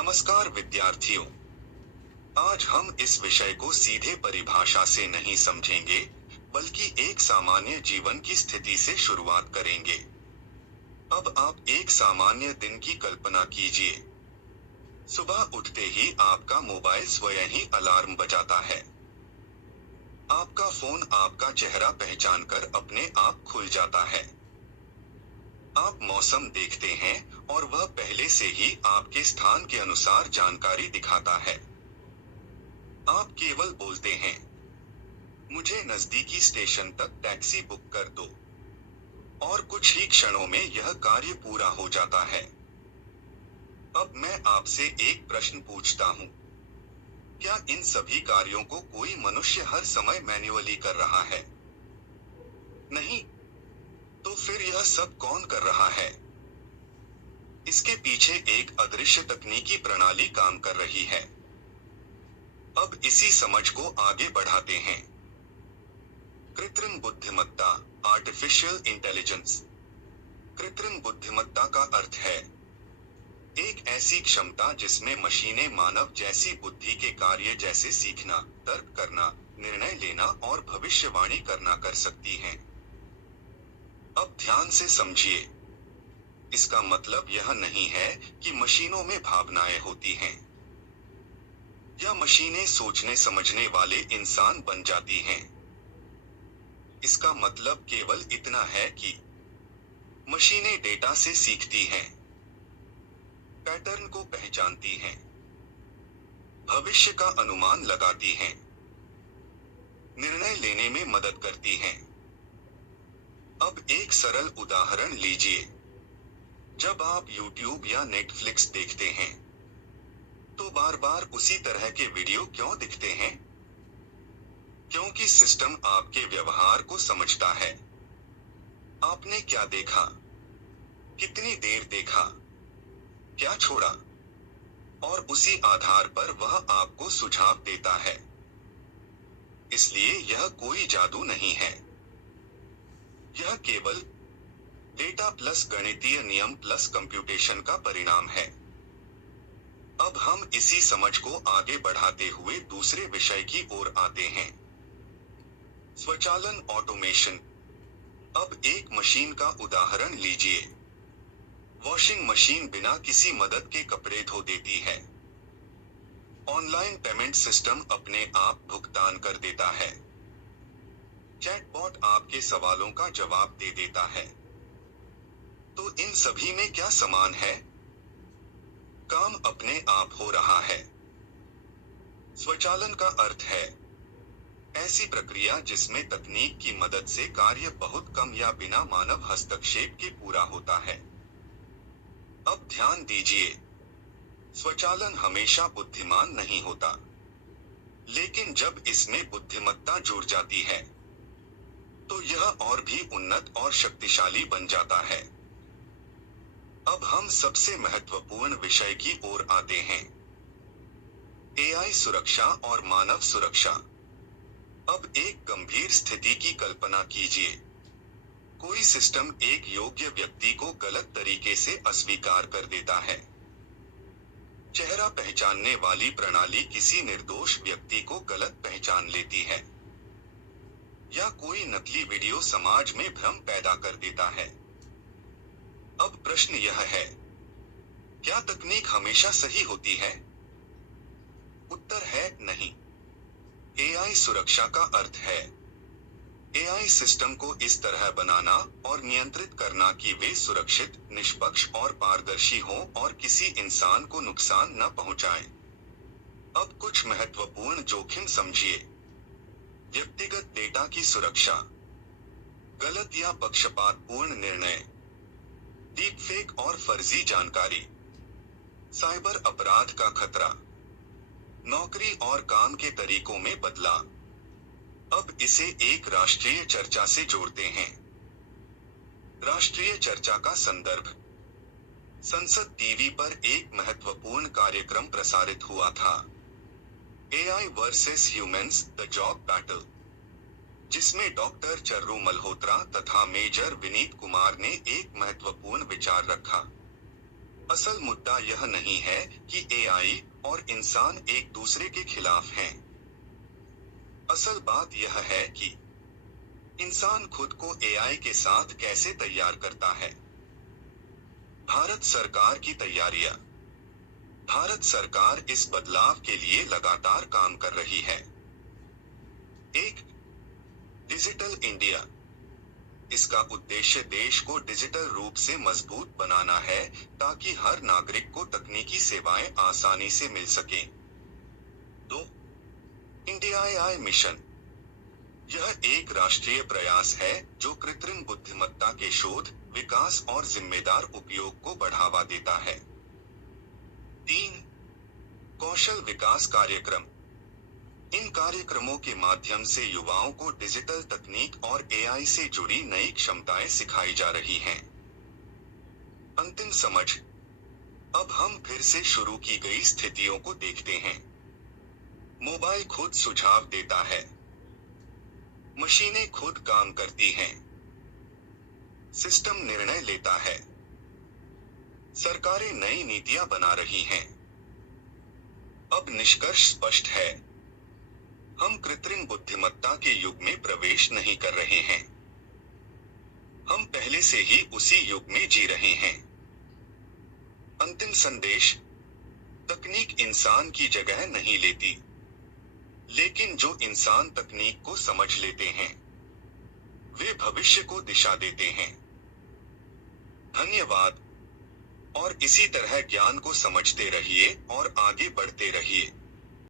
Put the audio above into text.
नमस्कार विद्यार्थियों। आज हम इस विषय को सीधे परिभाषा से नहीं समझेंगे, बल्कि एक सामान्य जीवन की स्थिति से शुरुआत करेंगे। अब आप एक सामान्य दिन की कल्पना कीजिए। सुबह उठते ही आपका मोबाइल स्वयं ही अलार्म बजाता है। आपका फोन आपका चेहरा पहचानकर अपने आप खुल जाता है। आप मौसम देखते हैं और वह पहले से ही आपके स्थान के अनुसार जानकारी दिखाता है। आप केवल बोलते हैं, मुझे नजदीकी स्टेशन तक टैक्सी बुक कर दो, और कुछ ही क्षणों में यह कार्य पूरा हो जाता है। अब मैं आपसे एक प्रश्न पूछता हूँ, क्या इन सभी कार्यों को कोई मनुष्य हर समय मैन्युअली कर रहा है? नहीं। तो फिर यह सब कौन कर रहा है? इसके पीछे एक अदृश्य तकनीकी प्रणाली काम कर रही है। अब इसी समझ को आगे बढ़ाते हैं। कृत्रिम बुद्धिमत्ता, आर्टिफिशियल इंटेलिजेंस। कृत्रिम बुद्धिमत्ता का अर्थ है एक ऐसी क्षमता जिसमें मशीनें मानव जैसी बुद्धि के कार्य जैसे सीखना, तर्क करना, निर्णय लेना और भविष्यवाणी करना कर सकती हैं। अब ध्यान से समझिए। इसका मतलब यह नहीं है कि मशीनों में भावनाएं होती हैं, या मशीनें सोचने समझने वाले इंसान बन जाती हैं। इसका मतलब केवल इतना है कि मशीनें डेटा से सीखती हैं, पैटर्न को पहचानती हैं, भविष्य का अनुमान लगाती हैं, निर्णय लेने में मदद करती हैं। अब एक सरल उदाहरण लीजिए। जब आप YouTube या Netflix देखते हैं, तो बार बार उसी तरह के वीडियो क्यों दिखते हैं? क्योंकि सिस्टम आपके व्यवहार को समझता है। आपने क्या देखा, कितनी देर देखा, क्या छोड़ा, और उसी आधार पर वह आपको सुझाव देता है। इसलिए यह कोई जादू नहीं है। यह केवल डेटा प्लस गणितीय नियम प्लस कंप्यूटेशन का परिणाम है। अब हम इसी समझ को आगे बढ़ाते हुए दूसरे विषय की ओर आते हैं। स्वचालन, ऑटोमेशन। अब एक मशीन का उदाहरण लीजिए। वॉशिंग मशीन बिना किसी मदद के कपड़े धो देती है। ऑनलाइन पेमेंट सिस्टम अपने आप भुगतान कर देता है। चैटबॉट आपके सवालों का जवाब दे देता है। तो इन सभी में क्या समान है? काम अपने आप हो रहा है। स्वचालन का अर्थ है ऐसी प्रक्रिया जिसमें तकनीक की मदद से कार्य बहुत कम या बिना मानव हस्तक्षेप के पूरा होता है। अब ध्यान दीजिए, स्वचालन हमेशा बुद्धिमान नहीं होता, लेकिन जब इसमें बुद्धिमत्ता जुड़ जाती है, तो यह और भी उन्नत और शक्तिशाली बन जाता है। अब हम सबसे महत्वपूर्ण विषय की ओर आते हैं, एआई सुरक्षा और मानव सुरक्षा। अब एक गंभीर स्थिति की कल्पना कीजिए। कोई सिस्टम एक योग्य व्यक्ति को गलत तरीके से अस्वीकार कर देता है। चेहरा पहचानने वाली प्रणाली किसी निर्दोष व्यक्ति को गलत पहचान लेती है, या कोई नकली वीडियो समाज में भ्रम पैदा कर देता है। अब प्रश्न यह है, क्या तकनीक हमेशा सही होती है? उत्तर है नहीं। एआई सुरक्षा का अर्थ है एआई सिस्टम को इस तरह बनाना और नियंत्रित करना कि वे सुरक्षित, निष्पक्ष और पारदर्शी हों और किसी इंसान को नुकसान न पहुंचाएं। अब कुछ महत्वपूर्ण जोखिम समझिए। व्यक्तिगत डेटा की सुरक्षा, गलत या पक्षपातपूर्ण निर्णय, डीपफेक और फर्जी जानकारी, साइबर अपराध का खतरा, नौकरी और काम के तरीकों में बदलाव। अब इसे एक राष्ट्रीय चर्चा से जोड़ते हैं। राष्ट्रीय चर्चा का संदर्भ, संसद टीवी पर एक महत्वपूर्ण कार्यक्रम प्रसारित हुआ था, AI versus humans, the job battle, जिसमें डॉक्टर चर्रू मल्होत्रा तथा मेजर विनीत कुमार ने एक महत्वपूर्ण विचार रखा। असल मुद्दा यह नहीं है कि एआई और इंसान एक दूसरे के खिलाफ हैं। असल बात यह है कि इंसान खुद को एआई के साथ कैसे तैयार करता है। भारत सरकार की तैयारियां। भारत सरकार इस बदलाव के लिए लगातार काम कर रही है। एक, डिजिटल इंडिया। इसका उद्देश्य देश को डिजिटल रूप से मजबूत बनाना है ताकि हर नागरिक को तकनीकी सेवाएं आसानी से मिल सकें। 2. India AI mission. यह एक राष्ट्रीय प्रयास है जो कृत्रिम बुद्धिमत्ता के शोध, विकास और जिम्मेदार उपयोग को बढ़ावा देता है। 3. कौशल विकास कार्यक्रम। इन कार्यक्रमों के माध्यम से युवाओं को डिजिटल तकनीक और एआई से जुड़ी नई क्षमताएं सिखाई जा रही हैं। अंतिम समझ। अब हम फिर से शुरू की गई स्थितियों को देखते हैं। मोबाइल खुद सुझाव देता है। मशीनें खुद काम करती हैं। सिस्टम निर्णय लेता है। सरकारें नई नीतियां बना रही हैं। अब निष्कर्ष स्पष्ट है। हम कृत्रिम बुद्धिमत्ता के युग में प्रवेश नहीं कर रहे हैं। हम पहले से ही उसी युग में जी रहे हैं। अंतिम संदेश। तकनीक इंसान की जगह नहीं लेती, लेकिन जो इंसान तकनीक को समझ लेते हैं, वे भविष्य को दिशा देते हैं। धन्यवाद। और इसी तरह ज्ञान को समझते रहिए और आगे बढ़ते रहिए।